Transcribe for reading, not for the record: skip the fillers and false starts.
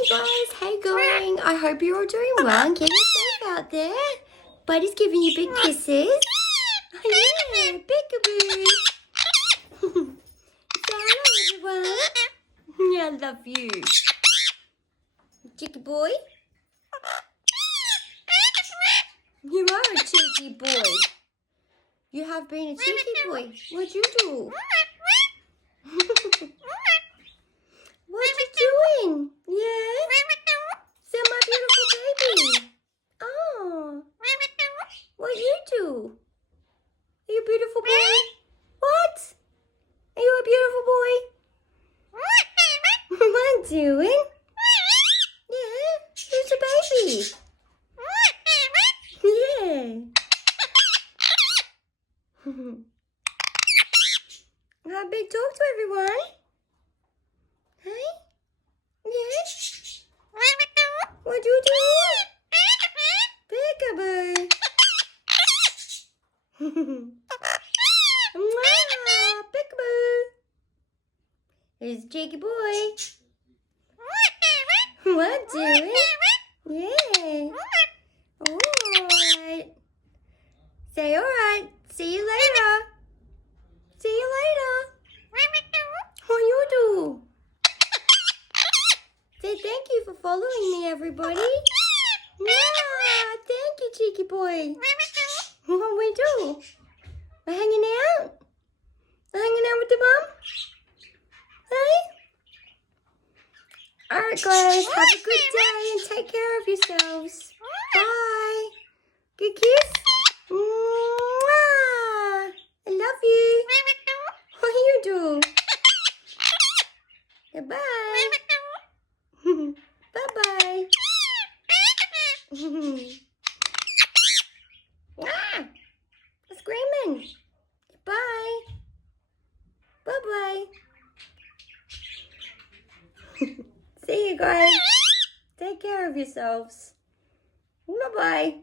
Hey guys, how you going? I hope you're all doing well and getting safe out there. Buddy's giving you big kisses. Oh yeah, peekaboo. Say hello everyone. Yeah, I love you. Cheeky boy. You are a cheeky boy. You have been a cheeky boy. What'd you do? What you doing? Yeah? Is that my beautiful baby? Oh. What you do? Are you a beautiful boy? What? Are you a beautiful boy? What am I doing? Yeah. Who's a baby? Yeah. Have a big talk to everyone. Hey? Yes? What you do? Peekaboo. Mwah, peekaboo. Here's a cheeky boy. What doing? Yeah. Alright. Say alright. See you later. See you later. What you do? Say thank you for following me, everybody. Yeah, thank you, cheeky boy. What we do? We're hanging out? We're hanging out with the mum? Hey? Alright guys, have a good day and take care of yourselves. Bye. Good kiss? Mwah. I love you. What you do? Goodbye. Bye-bye. Ah, screaming. Bye. Bye-bye. See you guys. Take care of yourselves. Bye-bye.